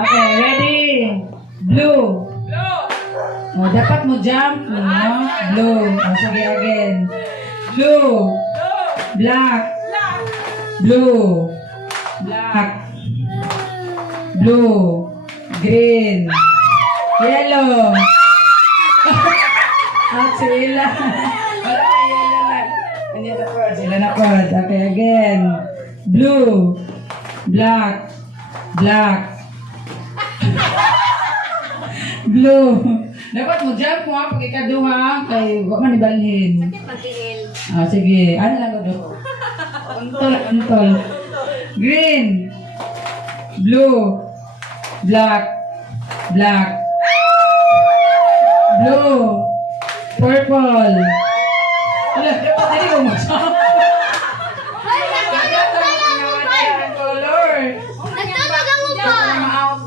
Okay, ready? Blue. Oh, dapat mo jump, no? Blue. Oh, sige, again. Blue. Black. Blue. Black. Blue. Green. Yellow. At sila. Wala na yellow na. Hindi na po. Sila na po. Okay, again. Blue. Black. Black. Blue. Dapat mo jump mo pag ikaduha kay wag man ibalhin. Sakit mag-iil. Ah, sige. Ano lang ko do? Untol, untol. Green. Blue. Black. Black. Blue. Purple. Wala, dapat hindi ko mag-jump. Color. Nagtulog ang uban.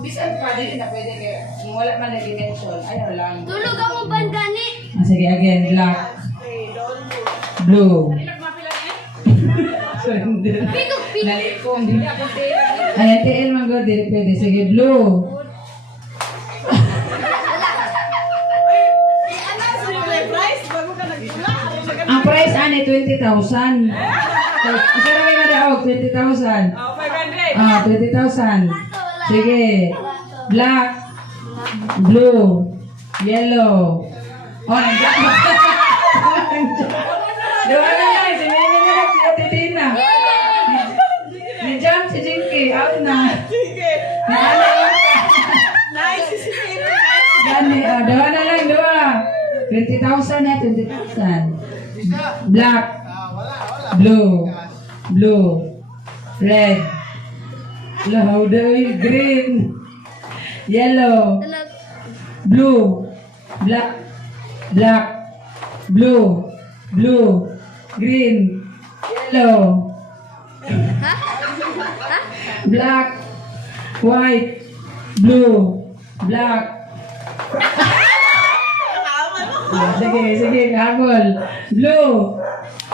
Bisan pa, hindi na pwede kayo. Kung wala man na dimension, ayaw lang. Tulog ang uban gani. Ah, sige, again. Black. Blue. Surrender. Nalikong. Ayan, TL man go. Dili pwede. Sige, blue. Ang price, ani, 20,000. Isa na kayo madaog, 20,000. 500. Ah, 20,000. Sige. Black. Blue. Yellow. Oh, nandiyan. Doon na lang. Si Mimi na lang. Si Ate Tina. Nandiyan si Jinky. Out na. Nice si Mimi. Gani. Doon na lang. Doon. 20,000 na. 20,000. Black. Blue. Blue. Red. Louder. Green. Yellow. Blue. Black. Black. Blue. Blue. Green. Yellow. Black. White. Blue. Black. Sige, sige. Hagol. Blue.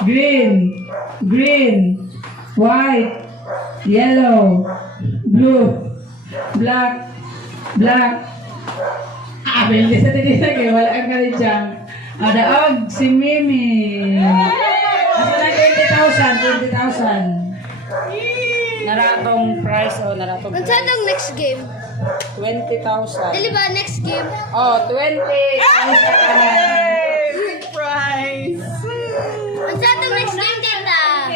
Green. Green. White. Yellow. Blue. Black. Black. Ah, hindi sa tinig eh. Wala kang kalit dyan. Daog, si Mimi. Asa na 20,000? 20,000. Naratong price o naratong Unsa nang next game? 20,000. Dili ba next game? Oh, 20,000.